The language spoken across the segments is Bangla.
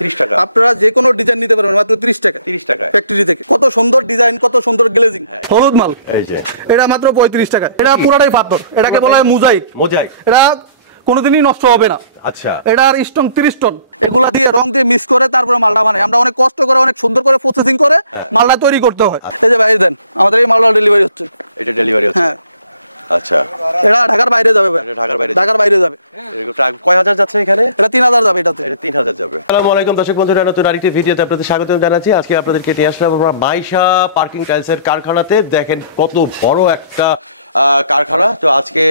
30 টাকা। আপনারা যে কোনো ডিজাইন নিতে পারবেন মাত্র 30 টাকা। 30 টাকা ফ্যাক্টরি থেকে। কত সুন্দর ডিজাইন, কত সুন্দর গ্লেজিং। হলুদ মাল। এই যে এটা মাত্র 35 টাকা। এটা পুরোটাই পাথর। এটাকে বলে মোজাইক। মোজাইক। এটা কোনোদিনই নষ্ট হবে না। আচ্ছা। এটা আর স্ট্রং 30 টন। এগুলা দিয়ে রং দিয়ে মিক্স করে তারপরে মালটা বানাই। আমরা অনেক কষ্ট করে অনেক সুন্দর করে প্রসেসিং করে মালটা তৈরি করতে হয়। এই যে ভাই দেন, আমাদের এই মালটা ডেলিভারি হচ্ছে। এটা ডেলিভারি হচ্ছে। হ্যাঁ। আচ্ছা। এটা ঢাকার বাইরে যাবে ভাই। এটা ঢাকার বাইরে। ঢাকার বাইরে যাবে। এটা কয় হাজার যাচ্ছে এখানে? এটা 3000 যাবে এটাতে। এটা 3000 যাবে। আসসালামু আলাইকুম দর্শক বন্ধুরা, নতুন আরেকটি ভিডিওতে আপনাদের স্বাগত জানাচ্ছি। আজকে আপনাদেরকে নিয়ে আসলাম আমরা মাইশা পার্কিং টাইলসের কারখানাতে। দেখেন কত বড় একটা কারখানা। তো আজকে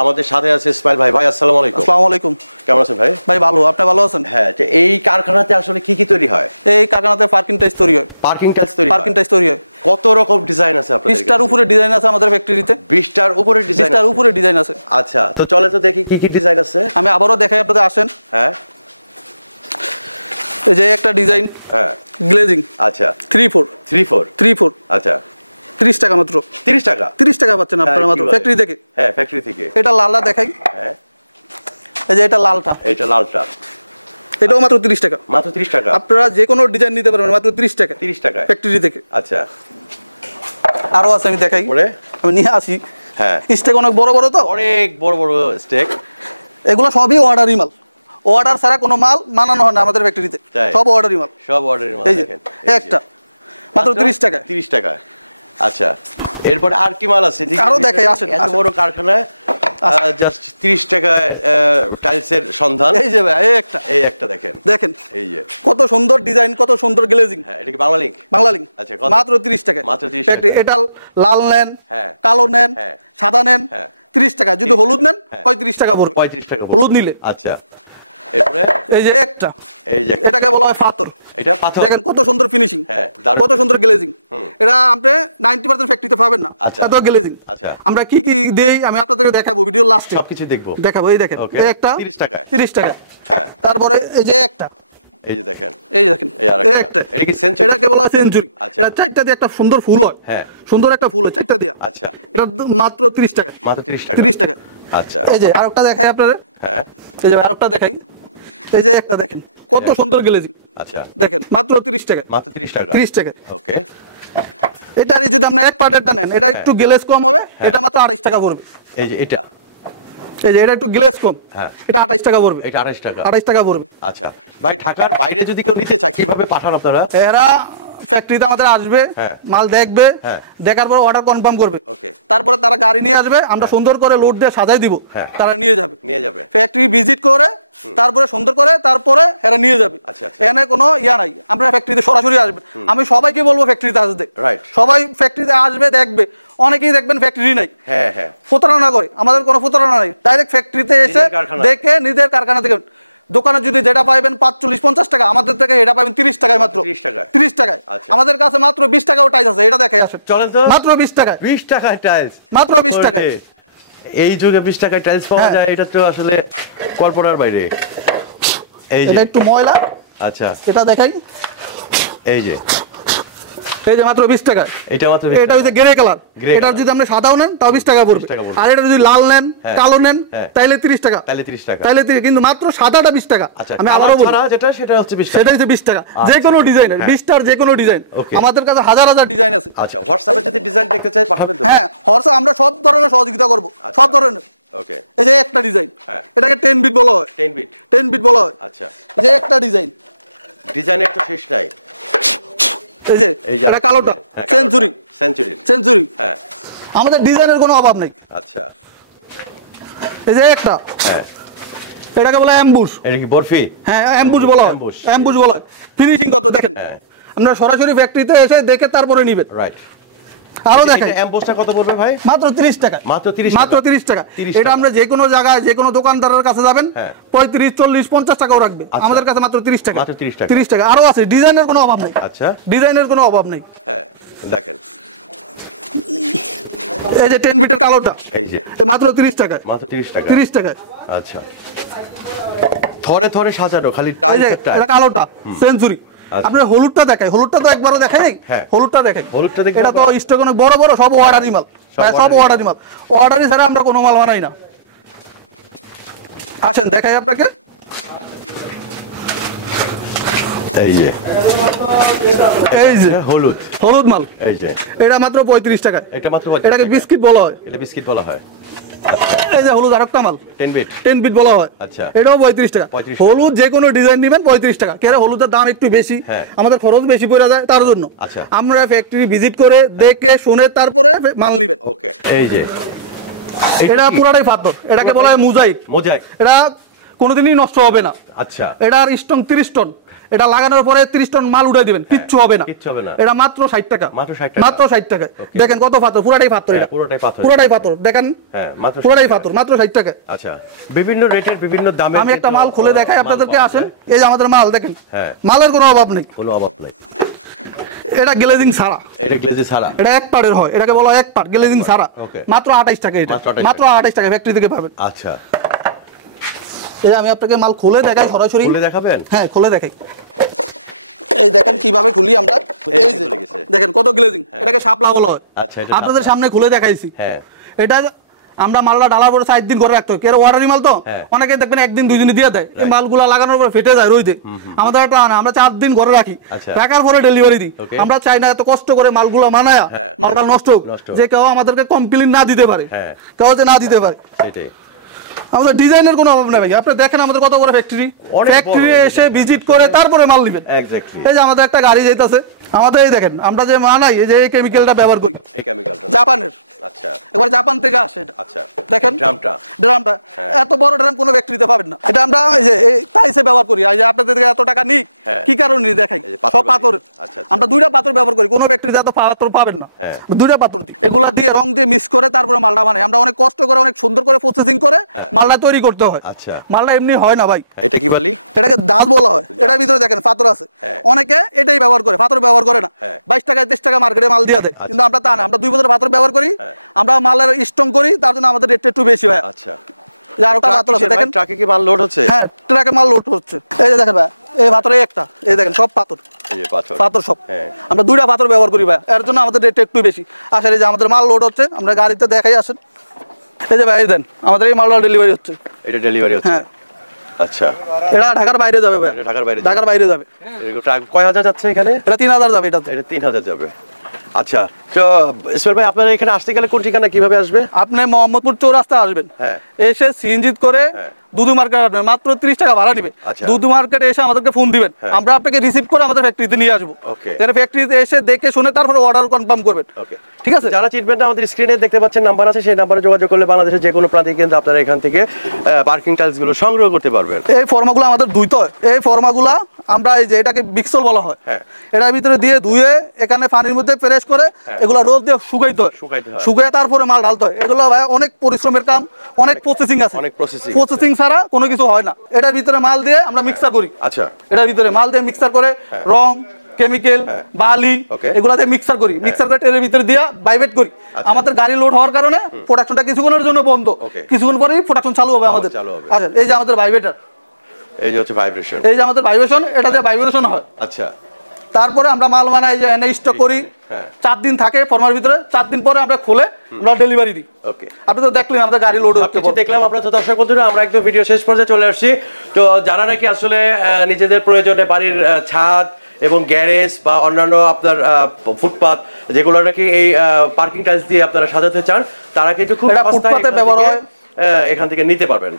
আমাদের সাথে আছে ইসমাইল ভাই। ভাই আসসালামু আলাইকুম। আসসালামু আলাইকুম। কেমন আছেন ভাই? ভাই ভালো, আপনি ভালো আছেন? হ্যাঁ। তো এই কারখানাতে আসলে কি কি তৈরি হয়? এই কারখানাতে পার্কিং টাইলস তৈরি হয়। পার্কিং টাইলস তৈরি হয়। পার্কিং টাইলস তৈরি হয়। কত রকম ডিজাইন আছে আপনাদের? 20টার উপরে ডিজাইন আছে আমাদের ফ্যাক্টরিতে। 20টার উপরে ডিজাইন? 20টার উপরে ডিজাইন আছে। আচ্ছা, তো চলে তো দেখি কি কি ডিজাইন আছে। আমি আবারো দেখাই, আপনাদের আসেন। হ্যাঁ। এই যে একটা ডিজাইন। হ্যাঁ। গ্লেজিং। আচ্ছা। 34 আচ্ছা। 30 টাকা মাত্র। 30 টাকা? 30 টাকা পাচ্ছেন আপনারা মাত্র ফ্যাক্টরি থেকে। হ্যাঁ, ফ্যাক্টরি থেকে। এটা লালটা দেখাই। হ্যাঁ। এই যে এটা লালটা। এটা লালটা। এটাও মাত্র 30 টাকা। মাত্র 30 টাকা? আপনারা যে কোনো ডিজাইন নিতে পারবেন মাত্র 30 টাকা। 30 টাকা ফ্যাক্টরি থেকে। আচ্ছা। আরো আছে, আমি দেখাই। পরে আমি নিয়ে আসি। হ্যাঁ। স্টেক অনেক বড় বড়, তো অনেক বড় বড় স্টেক। এগুলো সবই অর্ডারি মাল। অর্ডার ছাড়া কোনো মাল বানানো হয় না আমাদের ফ্যাক্টরিতে। সব অর্ডারি মাল। সব অর্ডারি মাল। এই যে একটা মাত্র 30 টাকা। 30 টাকা। আচ্ছা। এরপর আর কি মাল আছে? আরো দেখাই, আসেন। এত বড় কারখানায় জাস্ট 30 টাকা টাইলসের সন্ধান। এই যে ভাই এই একটা দেখেন। দেখেন এই যে কত সুন্দর ডিজাইন, কত সুন্দর গ্লেজিং। হ্যাঁ, এটা কি বাংলা লিংক? বাংলা লিংক। আচ্ছা, মাত্র 30 টাকা। মাত্র 30 টাকা। এটা লাল নেন, হ্যাঁ, কালো নেন, হ্যাঁ, সাদা নেন, হ্যাঁ, 30 টাকা। যদি হলুদ নেন 35 টাকা পড়বে। 35 টাকা পড়বে হলুদ নিলে। আচ্ছা। এরপরে এই যে একটা, এই যে এটাকে বলা হয় পাথর। এটা পাথর। দেখেন কত সুন্দর ফিনিশিং। হ্যাঁ, কত সুন্দর গ্লেজিং। এটা আপনি 90% ফ্যাক্টরিতে পাবেন না। আচ্ছা। এত গ্লেজিং। আচ্ছা। আমরা কি কি দেই আমি আপনাদেরকে দেখাবো ভিডিও লাস্টে। সবকিছু দেখবো। দেখাবো। এই দেখেন একটা 30 টাকা। 30 টাকা। হ্যাঁ। তারপরে এই যে একটা, এই যে দেখেন, এই দেখেন এই আরেকটা। এটা কি সেঞ্চুরি? এটাকে বলা হয় সেঞ্চুরি। আচ্ছা। এটা চারটা দিয়ে একটা সুন্দর ফুল হয়। হ্যাঁ, সুন্দর একটা ফুল হয় চারটা দিয়ে। আচ্ছা। এটা মাত্র 30 টাকা। মাত্র 30 টাকা। 30 টাকা। আচ্ছা। এই যে আরেকটা দেখাই আপনাদের। হ্যাঁ। এই যে আরেকটা দেখাই। এই যে একটা দেখেন কত সুন্দর গ্লেজিং। আচ্ছা। দেখেন মাত্র 30 টাকা। মাত্র 30 টাকা। 30 টাকা। ওকে। এটারই যদি আপনি এক পার্টেরটা নেন, এটা একটু গ্লেজ কম হবে। এটা মাত্র 28 টাকা পড়বে। এই যে এটা, এই যে এটা একটু গ্লেজ কম। হ্যাঁ, এটা 28 টাকা পড়বে। এটা 28 টাকা। 28 টাকা পড়বে। আচ্ছা ভাই, ঢাকার বাইরে যদি কেউ নিতে চায় কিভাবে পাঠান আপনারা? এরা ফ্যাক্টরিতে আমাদের আসবে, মাল দেখবে, দেখার পর অর্ডার কনফার্ম করবে। ওকে। তারপরে তারা গাড়ি নিয়ে আসবে, আমরা সুন্দর করে লোড দিয়ে সাজাই দিব। তারা নিয়ে যাবে ফ্যাক্টরি ভিজিট করে, তারপরে সুন্দর করে তারপরে এরা নিয়ে যাবে। এখানে কোনো ইয়া নাই, আমরা ফ্যাক্টরিতে সরাসরি আসবে। আমি সবাইকে বলবো ফ্যাক্টরিতে আসবে। সবাই ফ্যাক্টরিতে আসবে, দেখবে। অনেকেই দেখবেন ফ্যাক্টরি নাই, প্রতারণা করে। আমাদের কোনো প্রতারণা নাই, ডাইরেক্ট ফ্যাক্টরিতে এসে দেখে নিজের কারখানা থেকে। দোকানে যদি যেটা পাইবেন 45-50 টাকা, আমাদের থেকে এটা পাবেন 30 টাকায় মাত্র। 30 টাকায়। আমাদের কাছে মাত্র 20 টাকাও টাইলস আছে। এটা দেখে আসেন। চলেন তো। মাত্র 20 টাকা। 20 টাকায় টাইলস? মাত্র 20 টাকা। এই যুগে 20 টাকায় টাইলস পাওয়া যায়, এটা তো আসলে কল্পনার বাইরে। এই যে একটু ময়লা। আচ্ছা, এটা দেখাই। এই যে মাত্র 20 টাকা। এটা মাত্র 20 টাকা। এটা হচ্ছে গ্রে কালার। এটা যদি আমরা সাদাও নেন তাও 20 টাকা পড়বে। আর এটা যদি লাল নেন, কালো নেন, তাইলে 30 টাকা। তাইলে 30 টাকা। তাইলে কিন্তু মাত্র সাদাটা 20 টাকা। আচ্ছা, কালার ছাড়া যেটা সেটা হচ্ছে 20 টাকা। এটা হচ্ছে 20 টাকা। যে কোনো ডিজাইন, 20টার যে কোনো ডিজাইন। আমাদের কাছে হাজার হাজার ডিজাইন আছে। আচ্ছা, হোয়াটসঅ্যাপে যদি ডিজাইন দেখতে চাই পাঠাবেন তো? হ্যাঁ, হোয়াটসঅ্যাপ আমরা সব ধরনের সহযোগিতা করব, সব ধরনের। ওকে। এই যে একটা ডিজাইন, এটাকে 10 বিট বলা হয়। 10 বিট বলা হয়। আচ্ছা। এই যে একটা ডিজাইন, ডিজাইনের তো শেষ নাই। এই যে কালোটা সেঞ্চুরি। হ্যাঁ, আমাদের ডিজাইনের কোনো অভাব নেই। আচ্ছা। এই যে একটা, হ্যাঁ, এটাকে বলা অ্যাম্বুশ। এটা কি বরফি? হ্যাঁ, অ্যাম্বুশ বলা। ফিনিশিং কত দেখেন। আমরা সরাসরি ফ্যাক্টরিতে এসে দেখে তারপরে নিবেন। রাইট। এটা অ্যাম্বুশটা কত পড়বে ভাই? মাত্র 30 টাকা। মাত্র 30 টাকা। মাত্র 30 টাকা। এটা আমরা যে কোনো জায়গায় যে কোনো দোকানদারের কাছে যাবেন, 35, 40, 50 টাকাও রাখবে। আমাদের কাছে মাত্র 30 টাকা। মাত্র 30 টাকা। 30 টাকা। আরো আছে, ডিজাইনের কোনো অভাব নেই। আচ্ছা, ডিজাইনের কোনো অভাব নেই। হ্যাঁ, দেখেন এই যে 10 বিটের কালোটা, এই যে মাত্র 30 টাকা। মাত্র 30 টাকা। 30 টাকা। আচ্ছা, থরে থরে সাজানো, খালি টাইলস আর টাইলস। কালোটা সেঞ্চুরি। আপনার হলুদটা দেখাই। হলুদটা তো একবারও দেখাই নাই। হলুদটা দেখেন। হলুদটা দেখবো। এটা তো স্টক অনেক বড় বড়, সব অর্ডারি মাল। সব অর্ডারি মাল। অর্ডারি ছাড়া আমরা কোনো মাল বানাই না। আসেন দেখাই আপনাকে। এই যে হলুদ হলুদ মাল, এই যে এটা মাত্র 35 টাকা। এটা মাত্র 35 টাকা। বিস্কিট বলা হয়, এটা বিস্কিট বলা হয়। আচ্ছা, এই যে হলুদ আরেকটা মাল 10 বিট, 10 বিট বলা হয়। আচ্ছা, এটাও 35 টাকা। 35 টাকা। হলুদ যে কোনো ডিজাইন নেবেন 35 টাকা। কেন হলুদের দাম একটু বেশি, আমাদের খরচ বেশি পড়ে যায় তার জন্য। আচ্ছা, আমরা ফ্যাক্টরি ভিজিট করে দেখে শুনে তারপরে মাল নেবেন। ওকে, এই যে এটা পুরোটাই পাথর, এটাকে বলা হয় মোজাইক। মোজাইক, এটা কোনোদিনই নষ্ট হবে না। আচ্ছা, এটা আর স্ট্রং 30 টন, এটা লাগানোর পরে 30 টন মাল উঠাই দিবেন, কিচ্ছু হবে না, কিচ্ছু হবে না। এটা মাত্র 60 টাকা, মাত্র 60 টাকা, মাত্র 60 টাকা। দেখেন কত পাথর, পুরোটাই পাথর। হ্যাঁ, পুরোটাই পাথর, পুরোটাই পাথর। দেখেন, হ্যাঁ, মাত্র পুরোটাই পাথর, মাত্র 60 টাকা। আচ্ছা, বিভিন্ন রেটের বিভিন্ন দামের আমি একটা মাল খুলে দেখাই আপনাদেরকে। আসেন, এই যে আমাদের মাল দেখেন, হ্যাঁ, মালের কোনো অভাব নেই, কোনো অভাব নাই। এটা গ্লেজিং ছাড়া, এটা গ্লেজিং ছাড়া, এটা এক পার্টের হয়, এটাকে বলা হয় এক পার্ট গ্লেজিং ছাড়া। ওকে, মাত্র 28 টাকা, মাত্র 28 টাকা ফ্যাক্টরি থেকে পাবেন। আচ্ছা, এই আমি আপনাকে মাল খুলে দেখাই, সরাসরি খুলে দেখাবেন? হ্যাঁ, খুলে দেখাই। এই দেখেন কিভাবে খুলি আমরা। এই যে দেখেন কত গ্লেজিং, এটাকে শাপলা বলা হয়। আচ্ছা, এটা আপনাদের সামনে খুলে দেখাইছি। হ্যাঁ, এটা আমরা মালটা ডালার পরে 4 দিন করে রাখতে হয়। অর্ডারি মাল তো অনেকে দেখবেন একদিন 2 দিনে দিয়ে দেয়, মালগুলা লাগানোর পর ফেটে যায় রইদে। আমাদের এটা না, আমরা 4 দিন করে রাখি, রাখার পরে ডেলিভারি দিই। আমরা চাই না এত কষ্ট করে মালগুলা বানায় মালটা নষ্ট হোক, যে কেউ আমাদেরকে কমপ্লেন না দিতে পারে, কেউ না দিতে পারে। সেটাই আমাদের ডিজাইনের কোনো অভাব নাই। আপনি দেখেন আমাদের কত বড় ফ্যাক্টরি, ফ্যাক্টরি এসে ভিজিট করে তারপরে মাল নেবেন। এক্স্যাক্টলি, এই যে আমাদের একটা গাড়ি যাইতাছে, আমাদের এই দেখেন আমরা যে মানাই, এই যে এই কেমিক্যালটা ব্যবহার করি, এই কেমিক্যালটা জাপানের। আচ্ছা, এবার জাপান থেকে আসে। আচ্ছা, দেখেন ড্রামটা এত বড় ড্রাম কোনো ফ্যাক্টরিতে পাবেন না। এটা আমরা এই যে টাইসে ব্যবহার করি। এই যে আপনাদের থেকে এত টাকা নিই, কি কারণে নিই দেখাই, সব পাথর। আমরা 2টা পাথর ব্যবহার করি, কোনো ফ্যাক্টরিতে এত পাথর পাবেন না। 2টা পাথর দিই, এগুলা দিয়ে রং দিয়ে মিক্স করে তারপরে মালটা বানাই। আমরা অনেক কষ্ট করে, অনেক সুন্দর করে প্রসেসিং করে মালটা তৈরি করতে হয়। আচ্ছা, মালটা এমনি হয় না ভাই। এটা কি বলি? এটাকে দাঁত বলা হয়। এটার ভিতরে দেখেন পাথর আছে। অনেকে এটাই ব্যবহার করে, পাথর ব্যবহার করে না। 22 টাকা 23 টাকা মার্কেটে মাল দিয়ে দেয়, কিন্তু আমরা তা না। আমরা 2 বছর পাথর ব্যবহার করি, আমরা মালের স্ট্রং করি, তার জন্য আমাদের রেটটা একটু বেশি হয়। আচ্ছা, আরো পাথর আছে দেখেন। ট্রাকে কি মাল লোড হচ্ছে? হ্যাঁ, ট্রাকে মাল লোড হচ্ছে। এই যে দেখেন ভাই, এই পাথরে একটা, এই দেখেন সব পাথর, এই যে পাথর সব। আমরা 2টা পাথর ব্যবহার করি ভাই, এর জন্য আমাদের রেটটা একটু বেশি। আসলে এই যে আমাদের মাল লোড হচ্ছে, আমরা গাড়িতে দেখাই। আসেন, এই যে ভাই দেন, আমাদের এই মালটা ডেলিভারি হচ্ছে। এটা ডেলিভারি হচ্ছে? হ্যাঁ। আচ্ছা, এটা ঢাকার বাইরে যাবে ভাই, ঢাকার বাইরে যাবে। কয় হাজার যাচ্ছে এখানে? এটা 3000 যাবে। এটা 3000 যাবে। আচ্ছা, তো ইসমাইল ভাই আপনারা এখানে আসতে গেলে কোন ঠিকানা, কিভাবে আসবে? আপনি মোহাম্মদপুর চৌরাস্তা আসবেন, এসে সিএনজি করে দুদু মার্কেট আসবেন, মাত্র 30 টাকা ভাড়া নিবে। দুদু মার্কেটে এসে আমাদেরকে ফোন দিবেন, আমরা আপনাকে রিসিভ করে আমাদের ফ্যাক্টরিতে নিয়ে আসবো। তাহলে ফ্যাক্টরিতে এসে দেখে শুনে তারপরে অর্ডার কনফার্ম করবেন। ঠিক আছে, যারা চিনবেন না, আমাদের স্ক্রিনে দেখতে পাচ্ছেন নাম্বার আছে, সেই নাম্বারে যোগাযোগ করলে বাংলাদেশের যে কোনো প্রান্তে কিন্তু আপনারা এখান থেকে পার্কিং টাইলস গুলো সংগ্রহ করতে পারবেন। এই ফর্মাগুলো আমাদের ধুইতে হয়। এই ফর্মাগুলা আমরা এই যে এটাকে বিক্সল বলা হয়, এটার ভিতরে দিয়ে ধুয়ে এখানে পানির মধ্যে প্রেস করে এগুলা রোদ দিয়ে শুকাইতে হয়। শুকায় তারপরে মাল ঢালতে হয়। এগুলো ভাই অনেক পরিশ্রমের কাম, অনেক প্রসেসিং আছে। প্রসেসিং ছাড়া কোনো কিছু হয় না। এটার ভিতরে মাল দিয়ে আমরা মিক্সার করি। আচ্ছা, এটার ভিতরে মাল দিয়ে মিক্সার করে রং, কেমিক্যাল, বালি এগুলাতে মিক্সার করি। মিক্সার করে এর ভিতরে দিয়ে ভাইব্রেট করি। আমাদের গাড়ি লোড হওয়ার কারণে প্রোডাকশনটা কিছুক্ষণের জন্য বন্ধ, কিছুক্ষণ পরেই প্রোডাকশন চালু হবে আমাদের। আচ্ছা, এই যে আমাদের ভাইব্রেটর, এই যে হচ্ছে ভাইব্রেশন, এই যে আমাদের ভাইব্রেশন, এটা দিয়ে ভাইব্রেশন হয়। আচ্ছা, তারপরে আমরা মাল বানাই, যে এনে স্টক করি। 4 দিন থাকে ফর্মার ভিতরে, 4 দিন পরে আমরা খুলে আমরা ডেলিভারি দিই। ওকে, আপনি তো দেখলেন আমাদের গাড়ি লোড হচ্ছে, দেখলাম। আপনারা তো দর্শক বন্ধুরা, আমরা একদম ভিডিও শেষ পর্যায়ে চলে আসছি। তো যারা নাকি আসলে নিজেদের প্রয়োজনে বাড়ির ছাদ এবং গ্যারেজ বা অন্যান্য আপনার ফুটপাত যেগুলো নাকি এই পার্কিং টাইলস দিয়ে আপনারা সাজাতে চান, তারা কিন্তু খুব ফুটপাতে ব্যবহার হয়, এখান থেকে নিতে পারবেন।